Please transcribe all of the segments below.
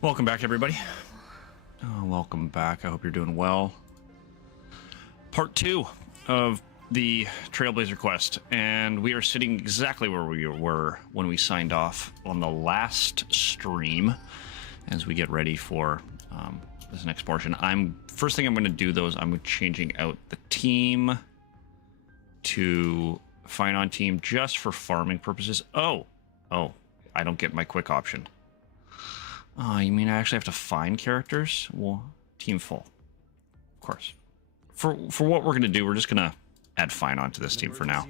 Welcome back, everybody. Welcome back. I hope you're doing well. Part 2 of the Trailblazer quest, and we are sitting exactly where we were when we signed off on the last stream as we get ready for this next portion. First thing I'm going to do, though, is I'm changing out the team to Fine On Team just for farming purposes. Oh, I don't get my quick option. Oh, you mean I actually have to find characters? Well, team full. Of course. For what we're going to do, we're just going to add Fine On to this team for now.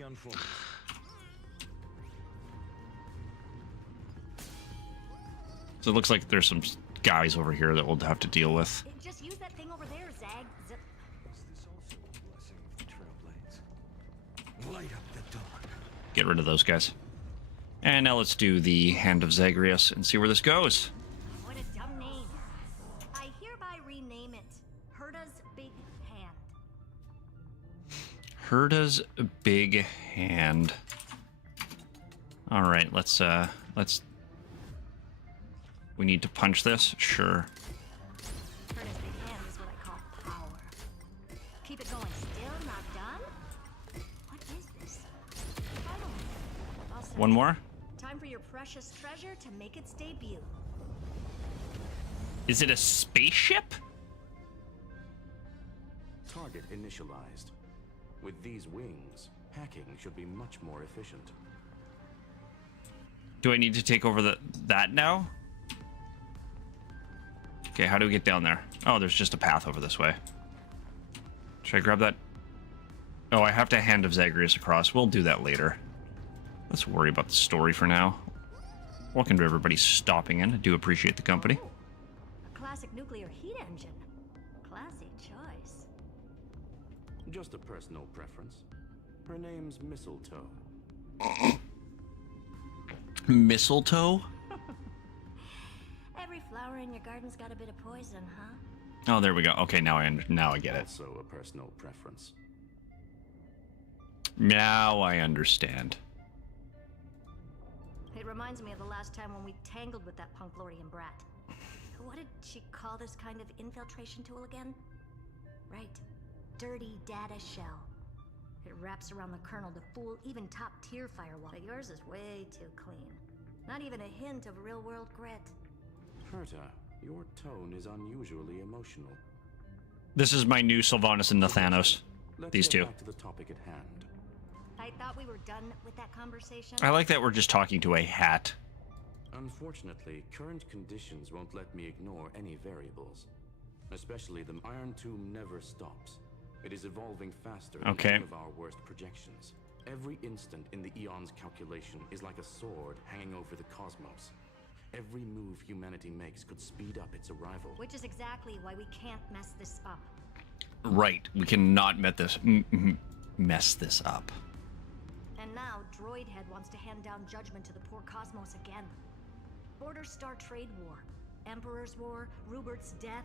So it looks like there's some guys over here that we'll have to deal with. Just use that thing over there, Zag. Light up the dark. Get rid of those guys. And now let's do the Hand of Zagreus and see where this goes. What a dumb name. I hereby rename it Herda's Big Hand. Herda's Big Hand. All right, let's we need to punch this? Sure. Herda's Big Hand is what I call power. Keep it going. Still not done? What is this? Finally. I'll send One more? Time for your precious treasure to make its debut. Is it a spaceship? Target initialized. With these wings, hacking should be much more efficient. Do I need to take over that now? Okay, how do we get down there? Oh, there's just a path over this way. Should I grab that? Oh, I have to Hand of Zagreus across. We'll do that later. Let's worry about the story for now. Welcome to everybody stopping in. I do appreciate the company. Oh, a classic nuclear heat engine. Classy choice. Just a personal preference. Her name's Mistletoe. Mistletoe? Every flower in your garden's got a bit of poison, huh? Oh, there we go. Okay, now I get it. Also a personal preference. Now I understand. It reminds me of the last time when we tangled with that punk Lordian brat. What did she call this kind of infiltration tool again? Right. Dirty data shell. It wraps around the kernel to fool even top-tier firewall. But yours is way too clean. Not even a hint of real-world grit. Herta, your tone is unusually emotional. This is my new Sylvanas and Nathanos. Let's These get two. back to the topic at hand. I thought we were done with that conversation. I like that we're just talking to a hat. Unfortunately, current conditions won't let me ignore any variables. Especially the Iron Tomb never stops. It is evolving faster than Okay. any of our worst projections. Every instant in the Eon's calculation is like a sword hanging over the cosmos. Every move humanity makes could speed up its arrival. Which is exactly why we can't mess this up. Right. We cannot mess this up. And now, Droidhead wants to hand down judgment to the poor cosmos again. Border Star Trade War, Emperor's War, Rupert's death.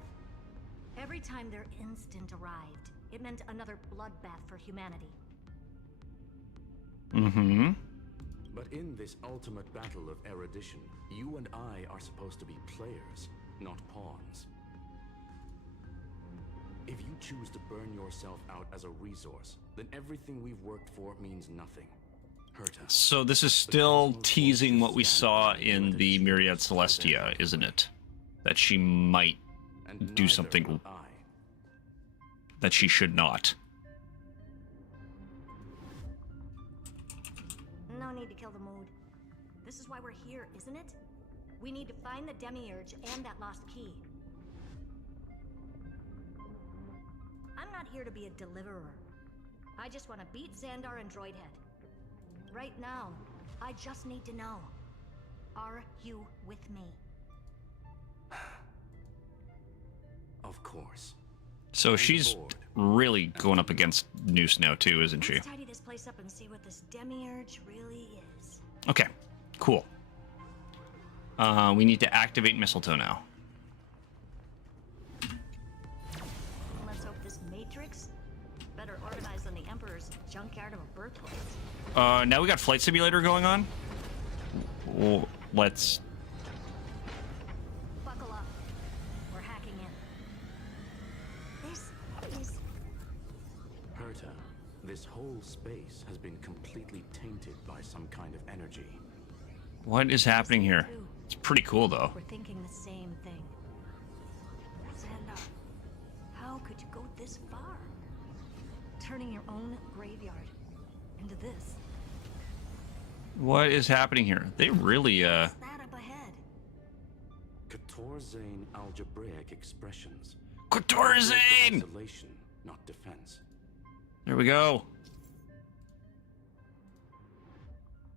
Every time their instant arrived, it meant another bloodbath for humanity. Mm-hmm. But in this ultimate battle of erudition, you and I are supposed to be players, not pawns. If you choose to burn yourself out as a resource, then everything we've worked for means nothing. Herta. So this is still teasing what we saw in the Myriad Celestia, isn't it? That she might And do neither something will I. that she should not. No need to kill the mood. This is why we're here, isn't it? We need to find the Demiurge and that lost key. I'm not here to be a deliverer. I just want to beat Xandar and Droidhead. Right now, I just need to know. Are you with me? Of course. So she's really going up against Noose now too, isn't she? Let's tidy this place up and see what this Demiurge really is. Okay, cool. We need to activate Mistletoe now. Let's hope this Matrix better organized than the Emperor's junkyard of a birthplace. Now we got Flight Simulator going on. Well, let's... Buckle up. space has been completely tainted by some kind of energy. What is happening here? It's pretty cool, though. We're thinking the same thing. Xandar, how could you go this far? Turning your own graveyard into this. What is happening here? They really, What's that up ahead? Katorzane algebraic expressions. Katorzane! Isolation, not defense. There we go.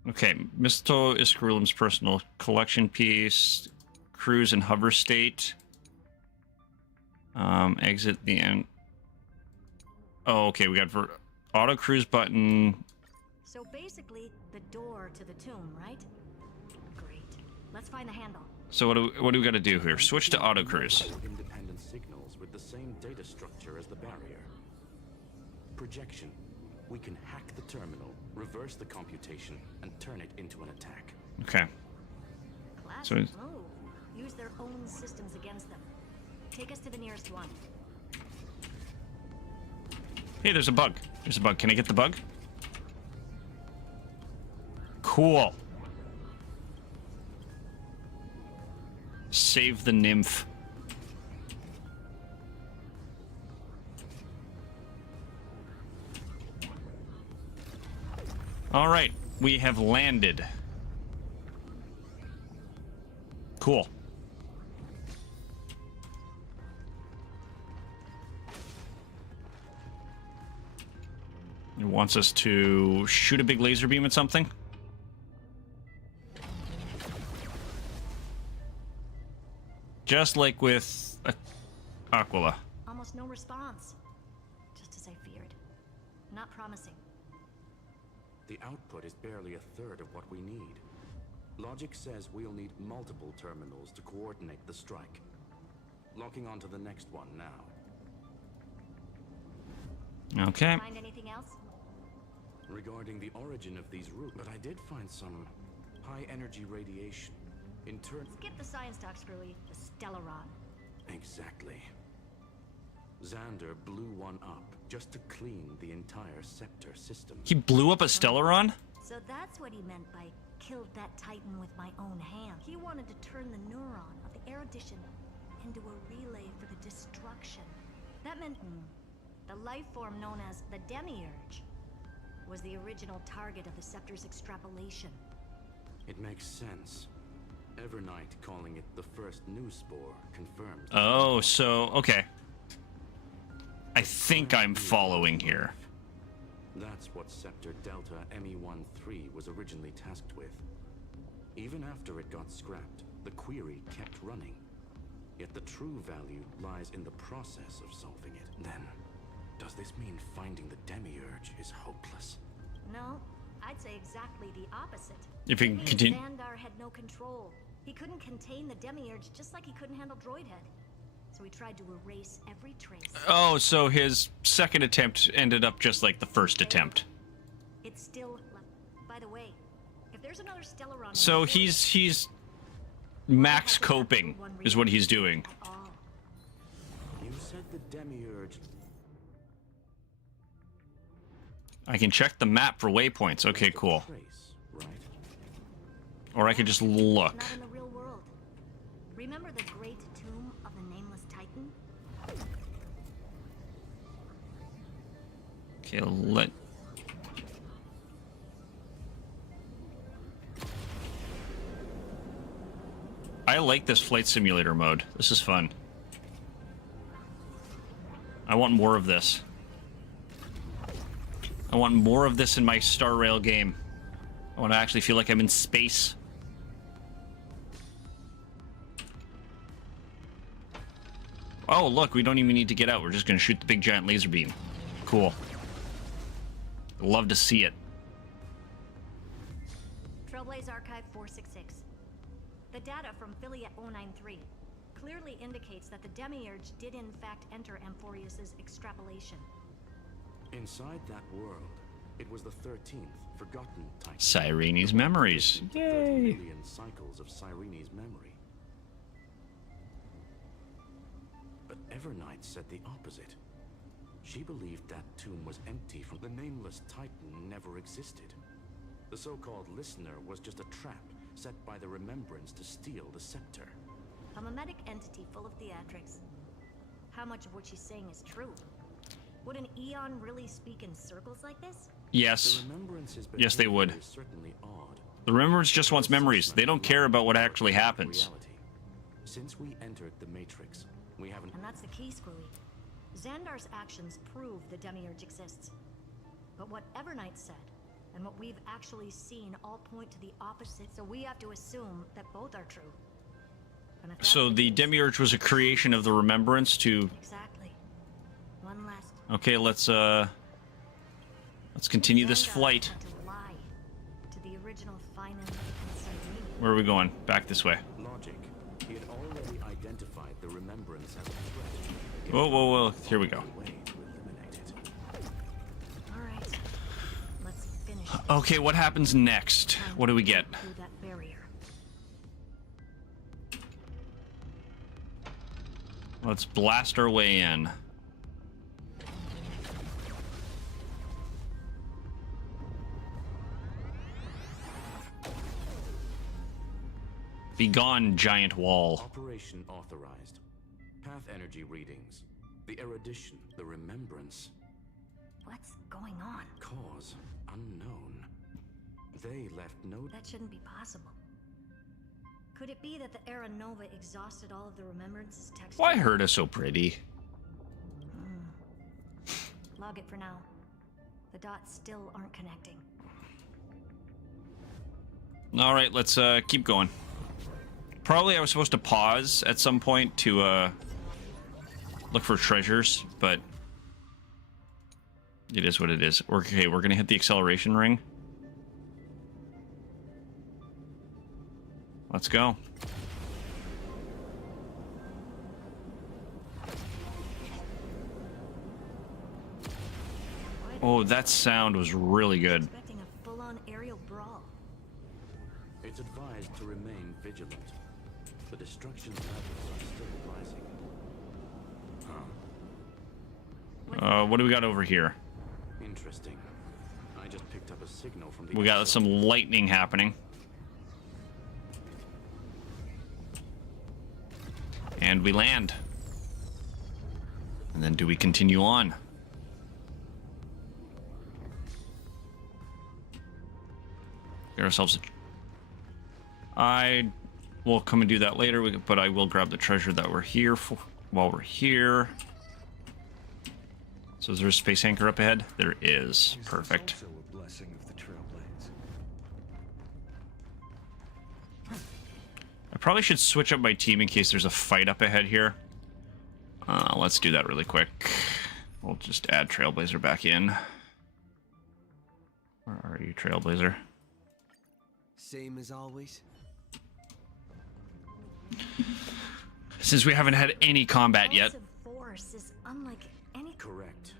Okay, Mistletoe Iscarulim's personal collection piece. Cruise and hover state. Exit the end. Oh, okay, we got for auto cruise button. So basically, the door to the tomb, right? Great. Let's find the handle. So what do we got to do here? Switch to auto cruise. Independent signals with the same data structure as the barrier. Projection. We can hack the terminal, reverse the computation, and turn it into an attack. Okay. Classic So move. Use their own systems against them. Take us to the nearest one. Hey, there's a bug. There's a bug. Can I get the bug? Cool. Save the nymph. All right, we have landed. Cool. It wants us to shoot a big laser beam at something. Just like with Aquila. Almost no response. Just as I feared. Not promising. The output is barely a third of what we need. Logic says we'll need multiple terminals to coordinate the strike. Locking onto the next one now. Okay. Find anything else? Regarding the origin of these roots, but I did find some high-energy radiation. In turn... Skip the science talk, Screwy. The Stellaron. Exactly. Xander blew one up just to clean the entire scepter system. He blew up a Stellaron? So that's what he meant by killed that Titan with my own hand. He wanted to turn the neuron of the erudition into a relay for the destruction. That meant the life form known as the Demiurge was the original target of the scepter's extrapolation. It makes sense. Evernight calling it the first new spore confirmed. Oh, so, okay. I think I'm following here. That's what Scepter Delta ME-13 was originally tasked with. Even after it got scrapped, the query kept running. Yet the true value lies in the process of solving it. Then, does this mean finding the Demiurge is hopeless? No, I'd say exactly the opposite. If he It means continue. Xandar had no control. He couldn't contain the Demiurge just like he couldn't handle Droidhead. So he tried to erase every trace. Oh, so his second attempt ended up just like the first attempt. It's still... By the way, if there's another Stellaron... So he's max coping is what he's doing. You said the Demiurge... I can check the map for waypoints. Okay, cool. Trace, right? Or I could just look. Not in the real world. Remember the great tomb of the nameless Titan? Okay, let... I like this flight simulator mode. This is fun. I want more of this. I want more of this in my Star Rail game. I want to actually feel like I'm in space. Oh, look, we don't even need to get out. We're just going to shoot the big giant laser beam. Cool. Love to see it. Trailblazer Archive 466. The data from Philia 093 clearly indicates that the Demiurge did in fact enter Amphorius's extrapolation. Inside that world, it was the 13th forgotten Titan. Cyrene's memories. 30 million cycles of Cyrene's memory. But Evernight said the opposite. She believed that tomb was empty from the nameless Titan never existed. The so-called listener was just a trap set by the Remembrance to steal the scepter. A mimetic entity full of theatrics. How much of what she's saying is true? Would an Eon really speak in circles like this? Yes. The Remembrance's Yes, they would. behavior is certainly odd. The Remembrance just wants memories. They don't care about what actually happens. Reality. Since we entered the Matrix, we haven't. And that's the key, Squilly. Xandar's actions prove the Demiurge exists. But what Evernight said, and what we've actually seen all point to the opposite, so we have to assume that both are true. And if that's So the case- Demiurge was a creation of the Remembrance to... Exactly. One last... Okay, let's continue this Xandar flight. had to lie to the original Finan and Cyrene. Where are we going? Back this way. Logic. He had already identified the Remembrance as a threat. Whoa, whoa, whoa. Here we go. Way to eliminate it. All right. Let's finish. Okay, what happens next? What do we get? Through that barrier. Let's blast our way in. Be gone, giant wall. Operation authorized. Path energy readings. The erudition, the remembrance. What's going on? Cause unknown. They left no. That shouldn't be possible. Could it be that the Era Nova exhausted all of the Remembrance's text? Why Herta so pretty? Log it for now. The dots still aren't connecting. All right, let's keep going. Probably I was supposed to pause at some point to look for treasures, but it is what it is. Okay, we're gonna hit the acceleration ring. Let's go. Oh, that sound was really good. Expecting a full-on aerial brawl. It's advised to remain vigilant. The destruction levels are still rising. What do we got over here? Interesting. I just picked up a signal from the. We got some lightning happening. And we land. And then do we continue on? Get ourselves I will come and do that later, but I will grab the treasure that we're here for while we're here. So is there a space anchor up ahead? There is. Perfect. Also a blessing of the Trailblazer. I probably should switch up my team in case there's a fight up ahead here. Let's do that really quick. We'll just add Trailblazer back in. Where are you, Trailblazer? Same as always. Since we haven't had any combat yet. Explosive force is unlike any. Correct.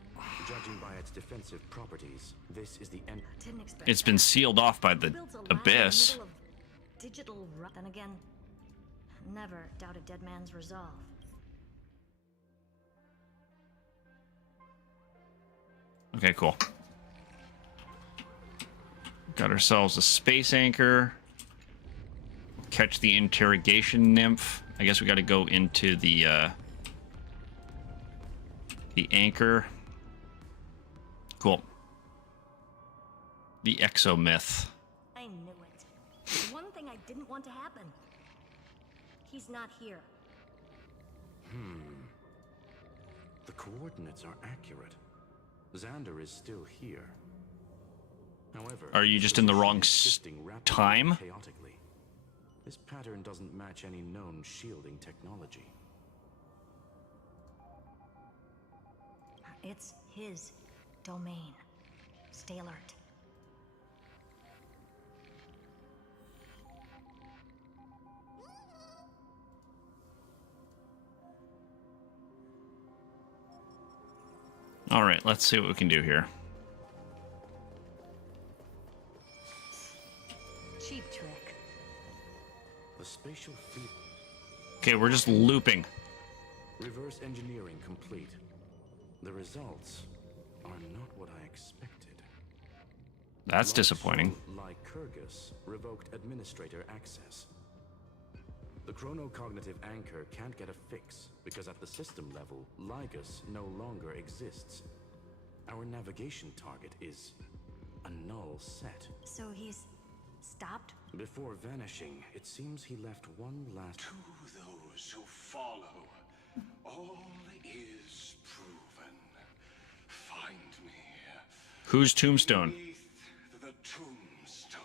Judging by its defensive properties, this is the end. Didn't expect. It's been sealed off by the Builds a lab in the abyss. middle of digital. Then again, never doubt a dead man's resolve. Okay, cool. Got ourselves a space anchor. Catch the interrogation nymph. I guess we got to go into the anchor. Cool. The exomyth. I knew it. One thing I didn't want to happen. He's not here. The coordinates are accurate. Xander is still here. However, Are you just in the wrong shifting rapidly time? and chaotically. This pattern doesn't match any known shielding technology. It's his domain. Stay alert. All right, let's see what we can do here. Cheap trick. The spatial field. Okay, we're just looping. Reverse engineering complete. The results are not what I expected. That's disappointing. Lycurgus revoked administrator access. The chronocognitive anchor can't get a fix because at the system level, Lygus no longer exists. Our navigation target is a null set. So he's stopped? Before vanishing, it seems he left one last... To those who follow, all is proven. Find me. Whose tombstone? Beneath the tombstone.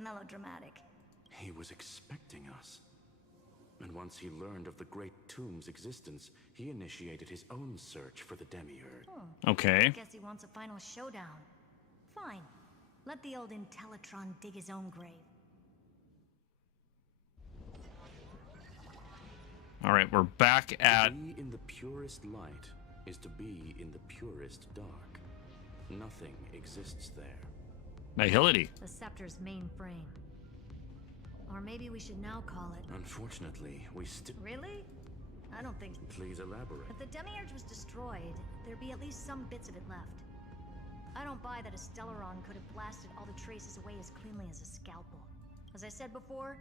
Melodramatic. He was expecting us. And once he learned of the Great Tomb's existence, he initiated his own search for the Demiurge. Okay. Guess he wants a final showdown. Fine. Let the old Intellatron dig his own grave. All right, we're back at... To be in the purest light is to be in the purest dark. Nothing exists there. Nihility. The Scepter's main frame. Or maybe we should now call it... Unfortunately, we still... Really? I don't think... Please elaborate. If the Demiurge was destroyed, there'd be at least some bits of it left. I don't buy that a Stellaron could have blasted all the traces away as cleanly as a scalpel. As I said before,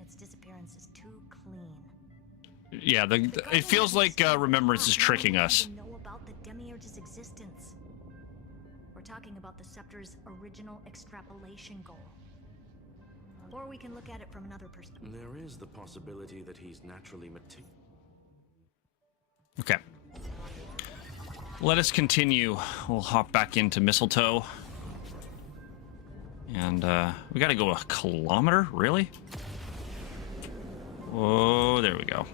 its disappearance is too clean. Yeah, it feels like Remembrance is tricking us. Know about the Demiurge's existence. We're talking about the Scepter's original extrapolation goal. Or we can look at it from another perspective. There is the possibility that he's naturally Okay. Let us continue. We'll hop back into Mistletoe. And we gotta go a kilometer? Really? Oh, there we go.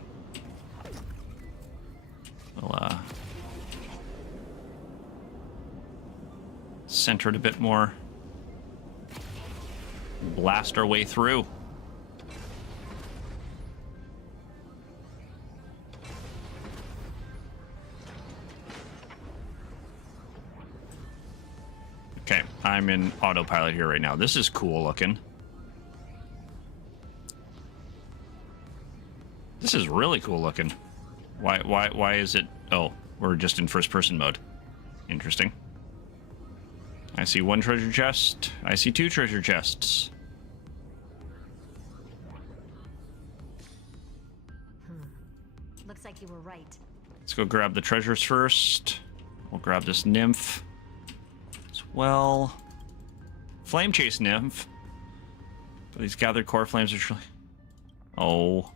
We'll center it a bit more. Blast our way through. Okay, I'm in autopilot here right now. This is cool looking. This is really cool looking. Why is it? Oh, we're just in first person mode. Interesting. I see one treasure chest. I see two treasure chests. Looks like you were right. Let's go grab the treasures first. We'll grab this nymph as well. Flame chase nymph. These gathered core flames are truly... Oh.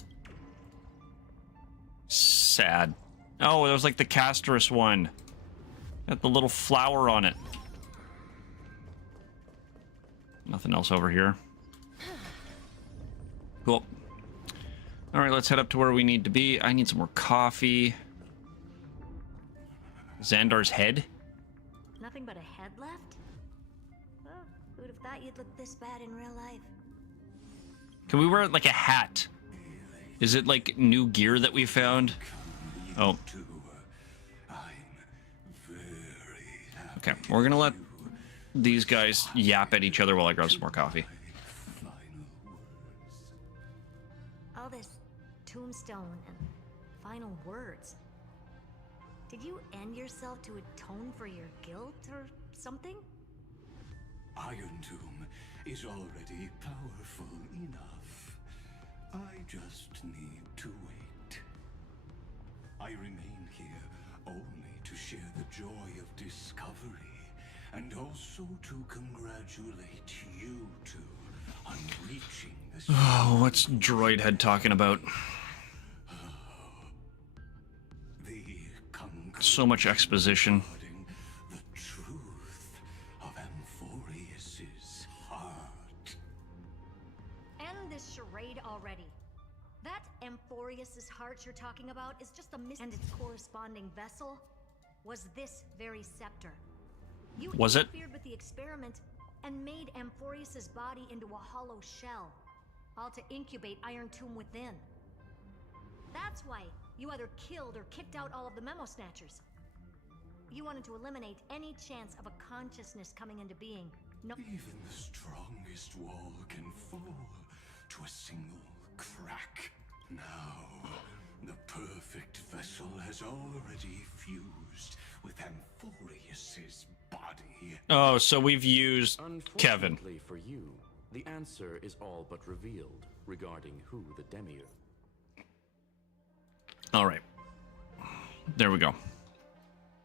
Sad. Oh, that was like the Casterus one. Got the little flower on it. Nothing else over here. Cool. All right, let's head up to where we need to be. I need some more coffee. Xandar's head. Nothing but a head left? Well, who'd have thought you'd look this bad in real life? Can we wear like a hat? Is it like new gear that we found? Oh. Okay, we're gonna let these guys yap at each other while I grab some more coffee. All this tombstone and final words. Did you end yourself to atone for your guilt or something? Iron Tomb is already powerful enough. I just need to wait. I remain here only to share the joy of discovery, and also to congratulate you two on reaching this. Oh, what's Droid Head talking about? So much exposition. The truth of Amphorius's heart. End this charade already. That Amphorius's heart you're talking about is just a and its corresponding vessel was this very scepter. You interfered with the experiment and made Amphorius's body into a hollow shell, all to incubate Iron Tomb within. That's why you either killed or kicked out all of the Memo Snatchers. You wanted to eliminate any chance of a consciousness coming into being. No. Even the strongest wall can fall to a single crack. Now, the perfect vessel has has already fused with Amphorius's body. Oh, so we've used Kevin. Unfortunately for you, the answer is all but revealed regarding who the Demiurge. All right. There we go.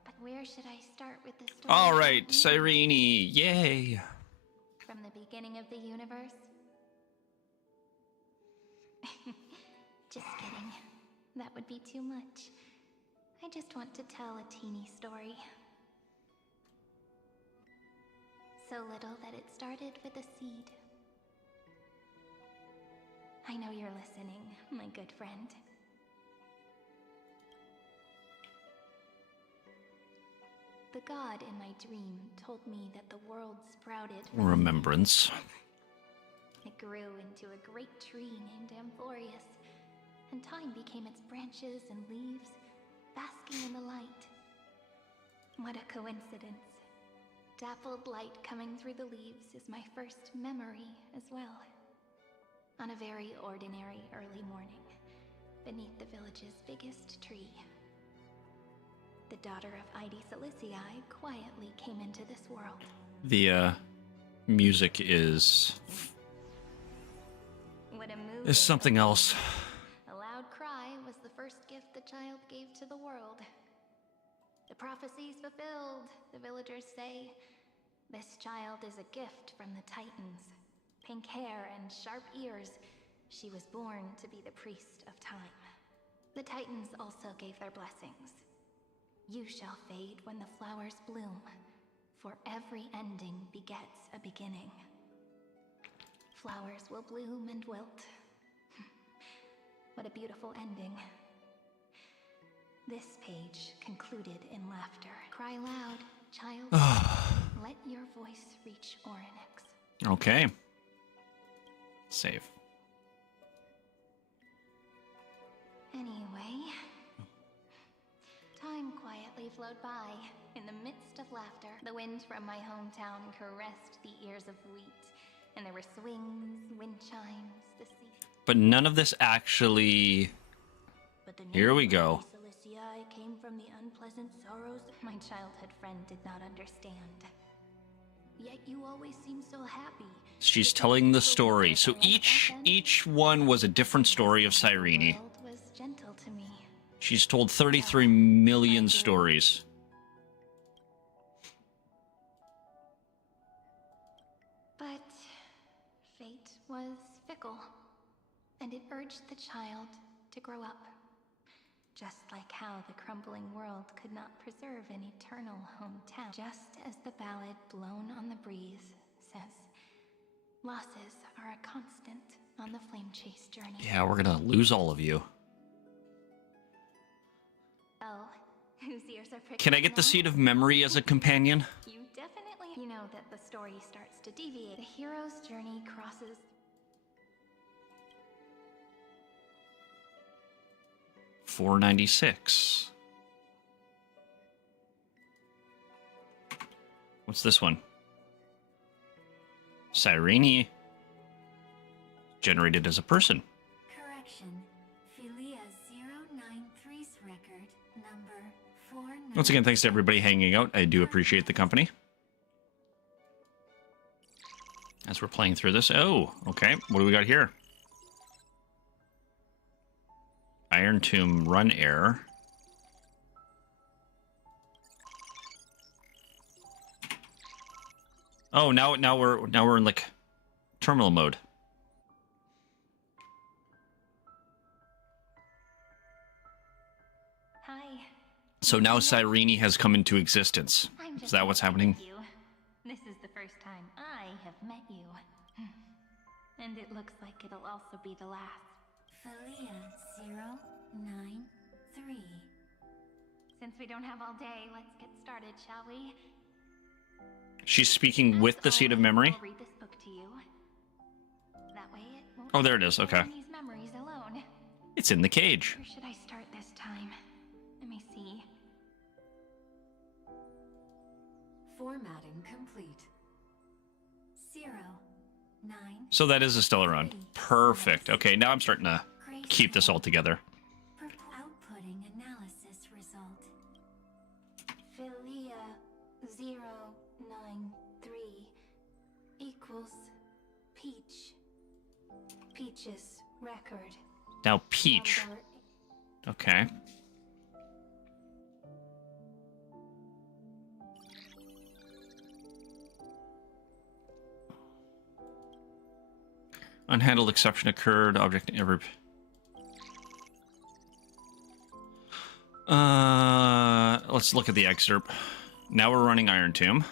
But where should I start with the story? All right, Cyrene. Yay. From the beginning of the universe? Just kidding. That would be too much. I just want to tell a teeny story. So little that it started with a seed. I know you're listening, my good friend. The god in my dream told me that the world sprouted from Remembrance. It grew into a great tree named Amphorius, and time became its branches and leaves, basking in the light. What a coincidence. Dappled light coming through the leaves is my first memory as well. On a very ordinary early morning, beneath the village's biggest tree, the daughter of Ide Silicii quietly came into this world. The music is What a mood is something else. A loud cry was the first gift the child gave to the world. The prophecies fulfilled, the villagers say. This child is a gift from the Titans. Pink hair and sharp ears, she was born to be the priest of time. The Titans also gave their blessings. You shall fade when the flowers bloom, for every ending begets a beginning. Flowers will bloom and wilt. What a beautiful ending. This page concluded in laughter. Cry loud, child. Let your voice reach Orynyx. Okay. Save. Anyway, time quietly flowed by. In the midst of laughter, the wind from my hometown caressed the ears of wheat, and there were swings, wind chimes, the sea. But none of this actually... But the Here we name go. Ide Silicii came from the unpleasant sorrows my childhood friend did not understand. Yet you always seem so happy. She's telling the story. So each one was a different story of Cyrene. The world was gentle to me. She's told 33 million stories. But fate was fickle, and it urged the child to grow up. Just like how the crumbling world could not preserve an eternal hometown. Just as the ballad Blown on the Breeze says, losses are a constant on the flame chase journey. Yeah, we're gonna lose all of you. Oh, whose ears are pricked Can I up get the now? Seed of Memory as a companion? You definitely... You know that the story starts to deviate. The hero's journey crosses... 496. What's this one? Cyrene. Generated as a person. Correction. Philia 093's record number 49. Once again, thanks to everybody hanging out. I do appreciate the company. As we're playing through this. Oh, okay. What do we got here? Iron Tomb run error. Oh, now we're in like terminal mode. Hi. So now Cyrene has come into existence. I'm Is just that what's happy happening? with you. This is the first time I have met you. And it looks like it'll also be the last. Philia 093. Since we don't have all day, let's get started, shall we? She's speaking with the Seed of Memory? I'll read this book to you. That way it won't Oh, there it is. leave Okay. these memories alone. It's in the cage. Where should I start this time? Let me see. Formatting complete. 0, 9. So that is a Stellaron. Perfect. Okay, now I'm starting to keep this all together. Outputting analysis results. Peach's record. Now Peach. Number Okay. Unhandled exception occurred. Object ever. Let's look at the excerpt. Now we're running Iron Tomb.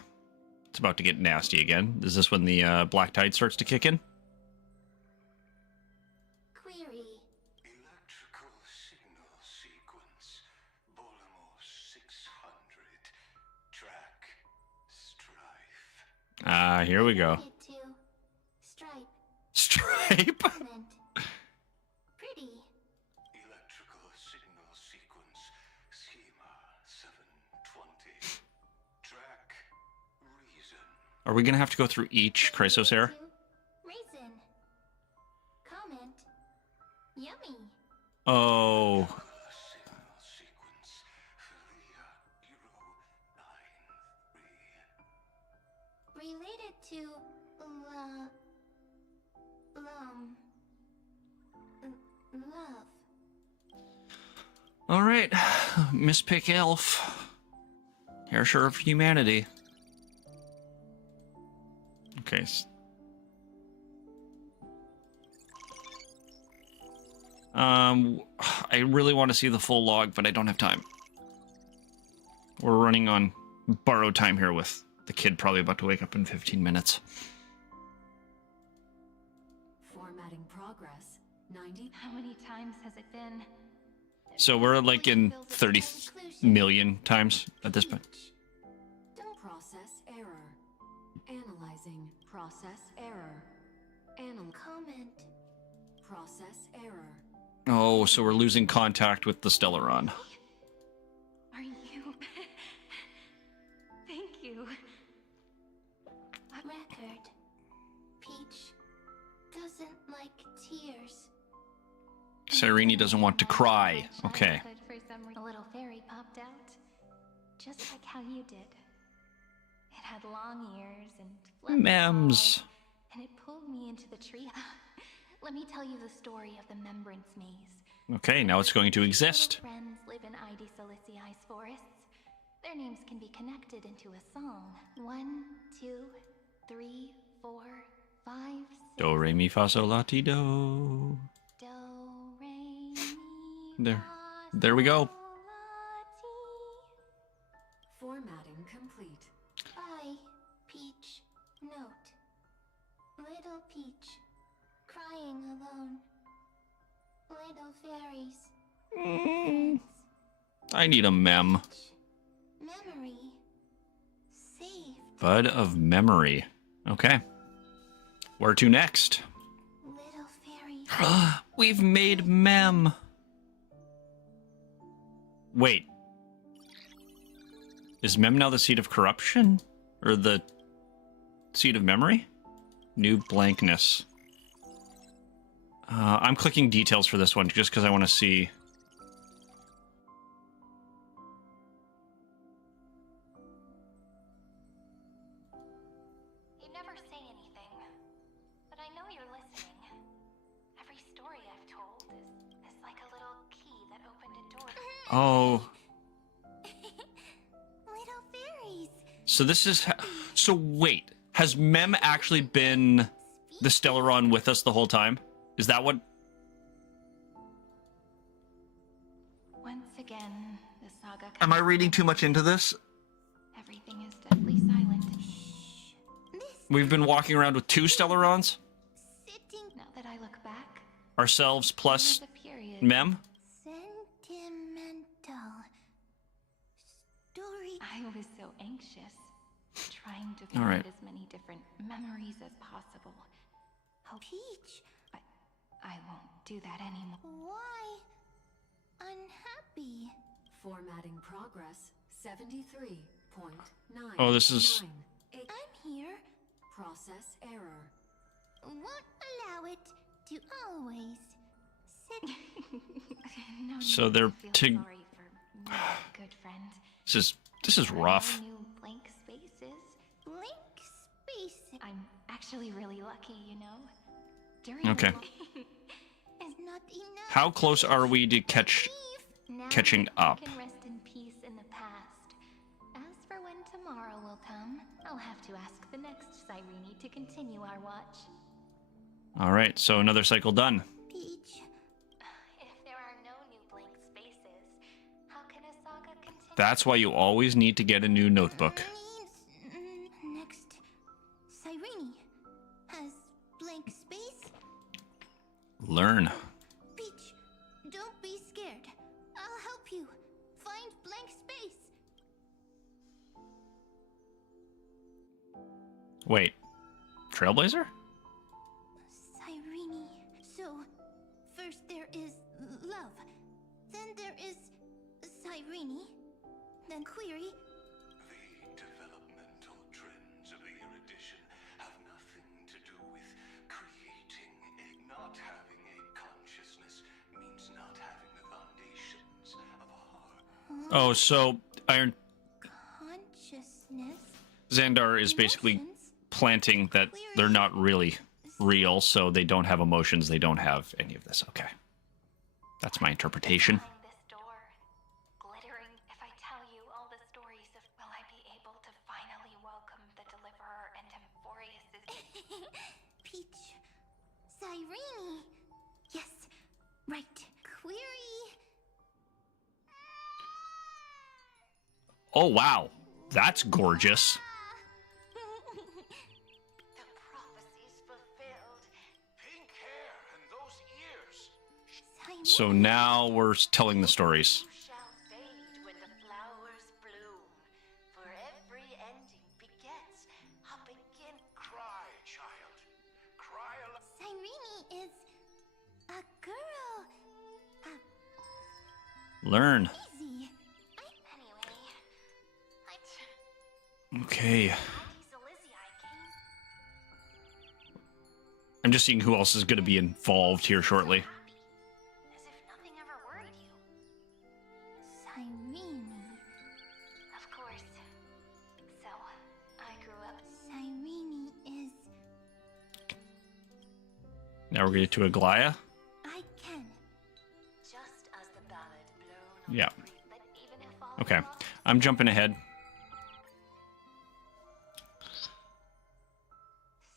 It's about to get nasty again. Is this when the Black Tide starts to kick in? query. Electrical signal sequence. Bolimo 600. Track. Strife. Here we go. Related to stripe. Stripe. Comment. Pretty. Electrical signal sequence. Schema 720. Track. Reason. Are we gonna have to go through each Chrysos error? Raisin. Comment. Yummy. Oh. Signal sequence. Philia 093. Related to love. All right, Miss Pick Elf, Herrscher of Humanity. Okay. I really want to see the full log, but I don't have time. We're running on borrowed time here with the kid probably about to wake up in 15 minutes. Formatting progress. 90. How many times has it been? So we're like in 30 million times at this point. Process error. Analyzing. Process error. Comment. Process error. Oh, so we're losing contact with the Stellaron. Are you? Thank you. Record. Peach doesn't like tears. Cyrene doesn't want to cry. Okay. A little fairy popped out, just like how you did. It had long ears and fluffy Mems. paws, and it pulled me into the tree. Let me tell you the story of the Membrance Maze. Okay, now it's going to Little exist. friends live in Ide Silicii's forests. Their names can be connected into a song. 1, 2, 3, 4, 5, 6. Do, re, mi, fa, sol, la, ti, do. Do, re, mi, There. fa, There we go. sol, la, ti. Formatting complete. I, Peach, note. Little Peach, crying alone. Little fairies. I need a mem. Memory. Saved. Bud of Memory. Okay. Where to next? Little fairies. We've made mem. Wait. Is mem now the seed of corruption? Or the seed of memory? New blankness. I'm clicking details for this one just because I want to see. You never say anything, but I know you're listening. Every story I've told is like a little key that opened a door. Oh. Little fairies. So this is... So wait. Has mem actually been the Stellaron with us the whole time? Is that what... Once again, the saga. Am I reading too much into this? Everything is deadly silent. We've been walking around with two Stellarons? Sitting. Now that I look back, Ourselves plus there's a period. mem? Sentimental story. I was so anxious, trying to All right. collect as many different memories as possible. Oh, Peach. I won't do that anymore. Why? Unhappy. Formatting progress. 73.9. Oh, this is- I'm here. Process error. Won't allow it to always sit. No So need they're to feel tig- sorry for me, good friend. This is rough. New blank spaces. Blank spaces. I'm actually really lucky, you know. During Okay. How close are we to catching up? Can rest in peace in the past. As for when tomorrow will come, I'll have to ask the next Cyrene to continue our watch. All right, so another cycle done. Peach. If there are no new blank spaces, how can a saga continue? That's why you always need to get a new notebook. Next, Cyrene has blank space. Learn. Peach, don't be scared. I'll help you find blank space. Wait, Trailblazer? Cyrene. So, first there is love, then there is Cyrene, then Query. The developmental trends of the erudition have nothing to do with creating. Not having a consciousness means not having the foundations of a heart. Oh, so Iron Consciousness. Xandar is basically Emotions? planting that they're not really real, so they don't have emotions, they don't have any of this. Okay. That's my interpretation. Behind this door, glittering. If I tell you all the stories of, will I be able to finally welcome the Deliverer and Emphorius's? Peach. Cyrene. Yes, right. Query. Oh, wow. That's gorgeous. The prophecies fulfilled. Pink hair and those ears. Cyrene. So now we're telling the stories. You shall fade when the flowers bloom, for every ending begets a begin. Cry, child. Cry aloud. Cyrene is a girl. Learn. Easy. Anyway, Okay. Auntie Celestia came. I'm just seeing who else is going to be involved here shortly. Happy, as if nothing ever worried you. Cyrene. Of course. So, I grew up. Cyrene is. Now we're getting to Aglaya. I can. Just as the ballad blown on Yeah. the breeze. But even if all Okay. is lost, I'm jumping ahead.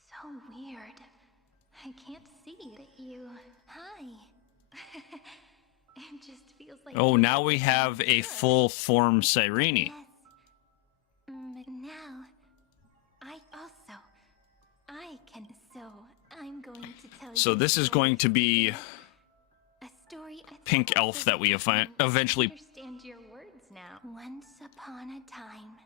so weird. I can't see that you. Hi. It just feels like. Oh, now we have a full form Cyrene. Yes. But now, I can. So I'm going to tell you. So this is going to be a story. Pink Elf that we eventually... Understand your words now. Once upon a time,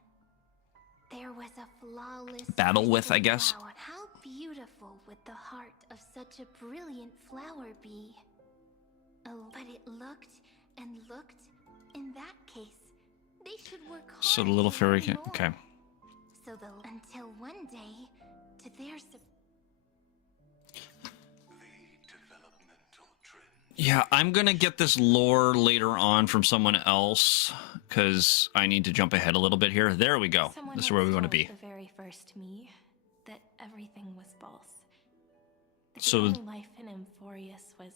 there was a flawless Battle with, crystal I guess. flower. How beautiful would the heart of such a brilliant flower be? Oh, but it looked and looked. In that case, they should work hard. So the little to fairy learn can... more. Okay. So until one day, to their The developmental trends. Yeah, I'm going to get this lore later on from someone else, because I need to jump ahead a little bit here. There we go. Someone This is where we once want to told be. The very first me that everything was false. That So- the only life in Emphorius was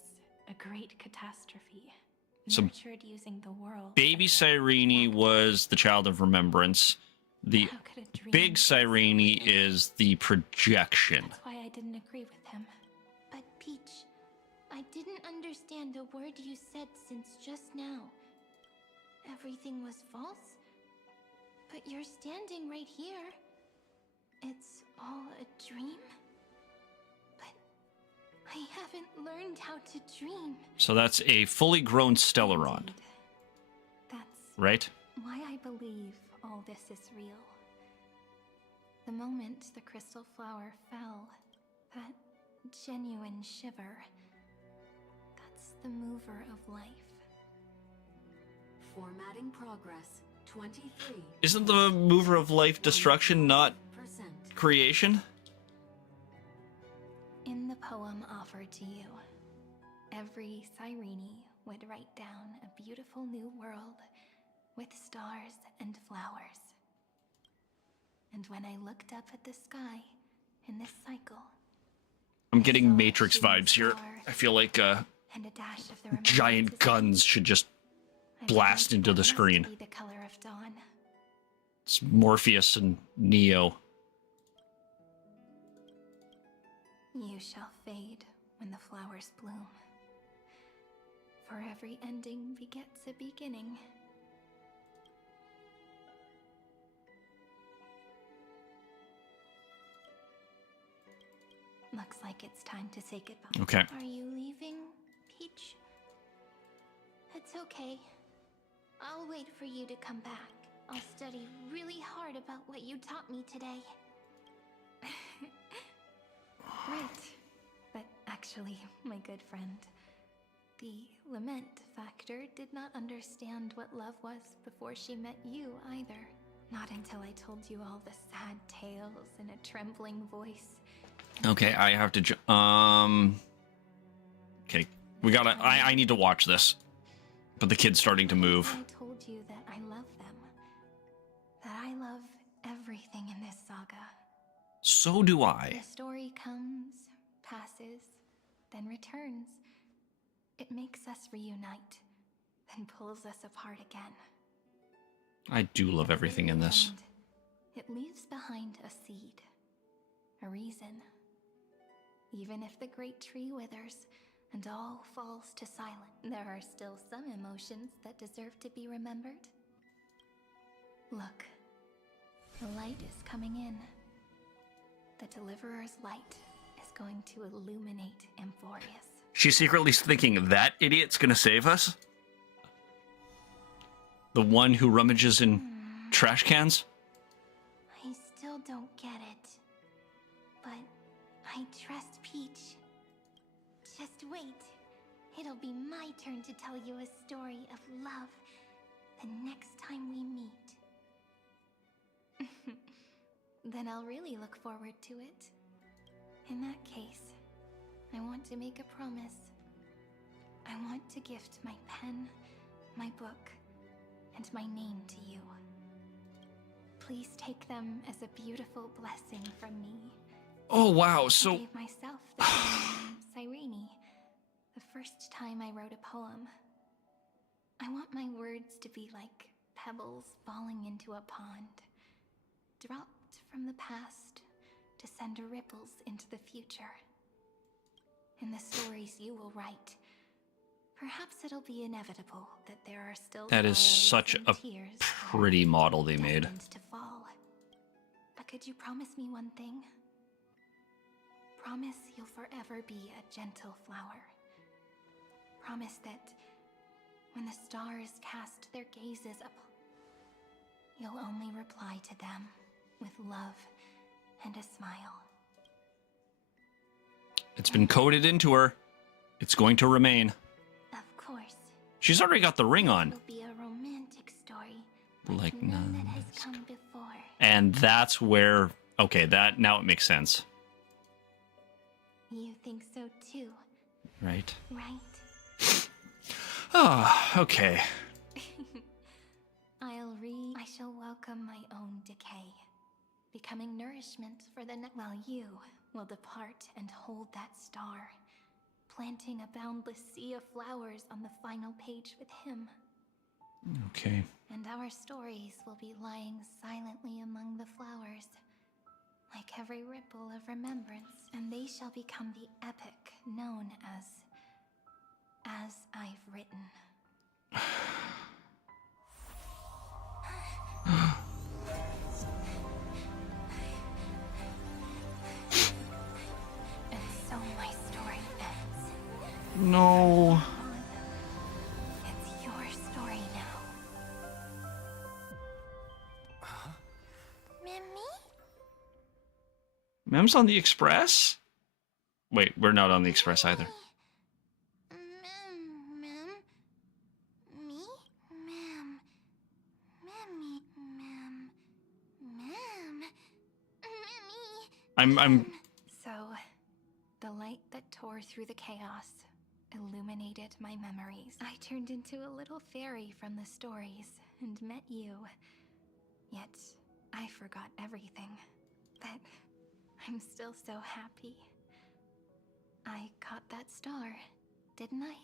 a great catastrophe. So Nurtured using the world. Baby as a Cyrene was the child of remembrance. The How could a dream big be Cyrene so real? is the projection. That's why I didn't agree with him. But Peach, I didn't understand a word you said since just now. Everything was false? But you're standing right here. It's all a dream? But I haven't learned how to dream. So that's a fully grown Stellaron, Indeed. That's right? why I believe all this is real. The moment the crystal flower fell, that genuine shiver, that's the mover of life. Formatting progress. 23%. Isn't the mover of life destruction, not creation? In the poem offered to you, every Cyrene would write down a beautiful new world with stars and flowers. And when I looked up at the sky in this cycle, I'm getting Matrix vibes here. I feel like and a dash of the remembrance Giant is guns should just I blast believe into what the must screen. be the color of dawn. It's Morpheus and Neo. You shall fade when the flowers bloom. For every ending begets a beginning. Looks like it's time to say goodbye. Okay. Are you leaving, Peach? It's okay. I'll wait for you to come back. I'll study really hard about what you taught me today. Right. But actually, my good friend, the lament factor did not understand what love was before she met you either. Not until I told you all the sad tales in a trembling voice. Okay, I have to. Okay, we gotta. I need to watch this. But the kid's starting to move. I told you that I love them. That I love everything in this saga. So do I. The story comes, passes, then returns. It makes us reunite, then pulls us apart again. I do love everything in this. And it leaves behind a seed, a reason. Even if the great tree withers and all falls to silence, there are still some emotions that deserve to be remembered. Look, the light is coming in. The Deliverer's light is going to illuminate Amphorius. She's secretly thinking that idiot's gonna save us? The one who rummages in trash cans? I still don't get it. But I trust Peach. Just wait. It'll be my turn to tell you a story of love the next time we meet. Then I'll really look forward to it. In that case, I want to make a promise. I want to gift my pen, my book, and my name to you. Please take them as a beautiful blessing from me. Oh wow, I so gave myself the name Cyrene the first time I wrote a poem. I want my words to be like pebbles falling into a pond, dropped from the past to send ripples into the future. In the stories you will write, perhaps it'll be inevitable that there are still that is sorrows such and a tears pretty model they made. destined to fall. But could you promise me one thing? Promise you'll forever be a gentle flower. Promise that when the stars cast their gazes up, you'll only reply to them with love and a smile. It's been coded into her. It's going to remain. Of course. She's already got the ring on. It'll be a romantic story, Like none that none has has come before. And that's where, okay, that now it makes sense. You think so too, Right? right? Ah, okay. I shall welcome my own decay, becoming nourishment for the next, while you will depart and hold that star, planting a boundless sea of flowers on the final page with him. Okay. And our stories will be lying silently among the flowers, like every ripple of remembrance, and they shall become the epic known as I've Written. And so my story ends. No. It's your story now. Mimi? Mem's on the Express? Wait, we're not on the Express either. I'm So, the light that tore through the chaos illuminated my memories. I turned into a little fairy from the stories and met you. Yet, I forgot everything. But I'm still so happy. I caught that star, didn't I?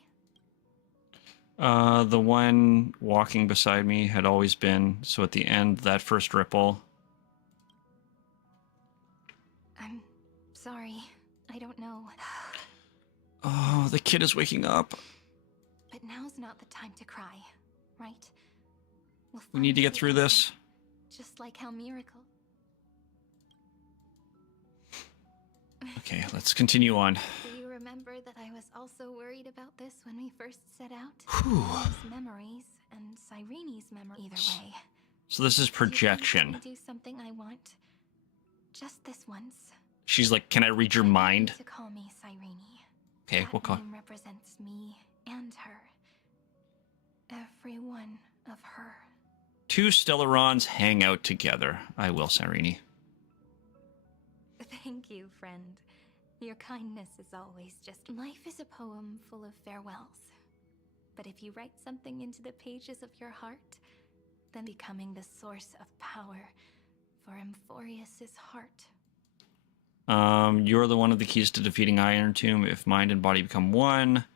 The one walking beside me had always been, so at the end, that first ripple. I'm sorry. I don't know. Oh, the kid is waking up. But now's not the time to cry, right? We need to get through this. Just like how Miracle. Okay, let's continue on. Do you remember that I was also worried about this when we first set out? Whew. Those memories and Cyrene's memory. Either way. So this is projection. Do something I want. Just this once. She's like, can I read your mind? To call me Cyrene. Okay, we'll call. That name represents me and her. Every one of her. Two Stellarons hang out together. I will, Cyrene. Thank you, friend. Your kindness is always just... Life is a poem full of farewells. But if you write something into the pages of your heart, then becoming the source of power for Amphorius's heart. You're the one of the keys to defeating Iron Tomb. If mind and body become one,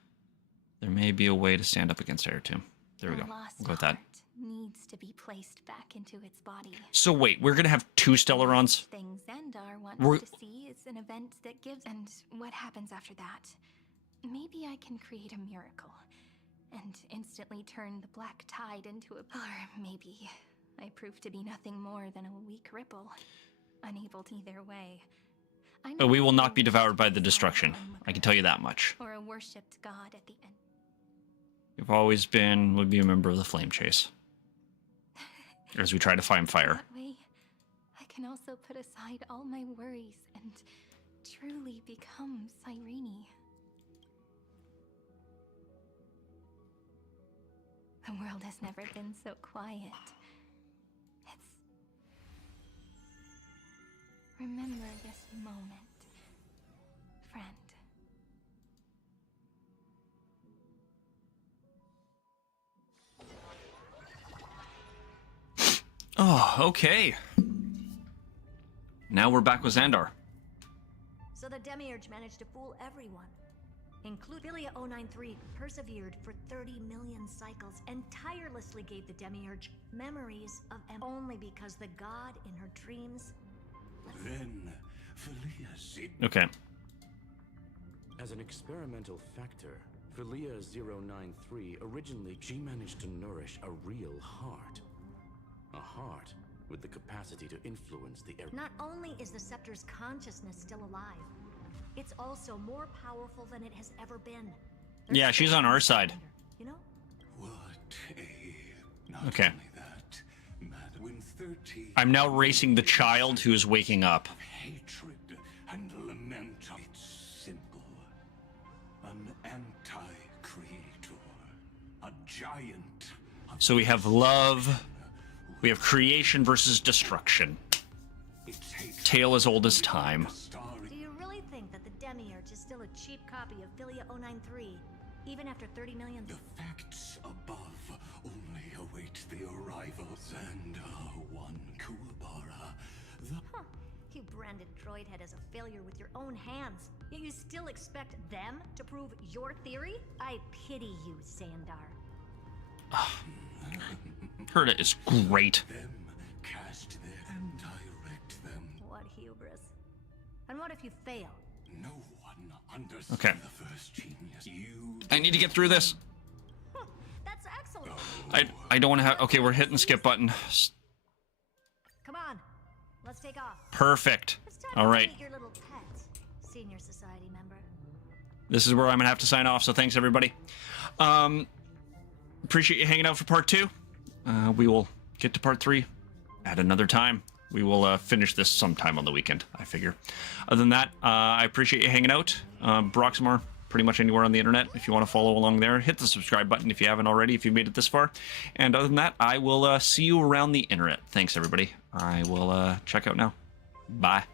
there may be a way to stand up against Iron Tomb. There we go. We'll go with that. Needs to be placed back into its body. So wait, we're gonna have two Stellarons? Thing Xandar wants to see is an event that gives, and what happens after that? Maybe I can create a miracle and instantly turn the black tide into a... Or maybe I prove to be nothing more than a weak ripple, unable to either way. But we will not be devoured by the destruction. I can tell you that much. Or a worshipped god at the end. You've always been, would be a member of the Flame Chase. As we try to find fire. That way, I can also put aside all my worries and truly become Cyrene. The world has never been so quiet. Remember this moment, friend. Oh, okay. Now we're back with Xandar. So the Demiurge managed to fool everyone. Include Philia 093 persevered for 30 million cycles and tirelessly gave the Demiurge memories of only because the god in her dreams. Then Philia said... Okay. As an experimental factor, Philia 093 originally she managed to nourish a real heart. A heart with the capacity to influence the... Not only is the Scepter's consciousness still alive, it's also more powerful than it has ever been. Yeah, she's on our side. You know? What a... Not okay. Only that, when 30 I'm now racing the child who is waking up. Hatred and lament. It's simple. An anti-creator. A giant. So we have love. We have creation versus destruction. Tale as old as time. Do you really think that the Demiurge is still a cheap copy of Philia 093, even after 30 million? The facts above only await the arrivals and one Kuwabara. Huh. You branded Droidhead as a failure with your own hands, yet you still expect them to prove your theory? I pity you, Xandar. Herta is great. Them cast them and direct them. What hubris. And what if you fail? No one understands Okay. the first genius. You I need to get through this. That's excellent. I don't want to have... Okay, we're hitting the skip button. Come on. Let's take off. Perfect. It's time All to right. meet your little pet, senior society member. This is where I'm going to have to sign off, so thanks, everybody. Appreciate you hanging out for part 2. We will get to part 3 at another time. We will finish this sometime on the weekend, I figure. Other than that, I appreciate you hanging out. Broximar, pretty much anywhere on the internet. If you want to follow along there, hit the subscribe button if you haven't already, if you made it this far. And other than that, I will see you around the internet. Thanks, everybody. I will check out now. Bye.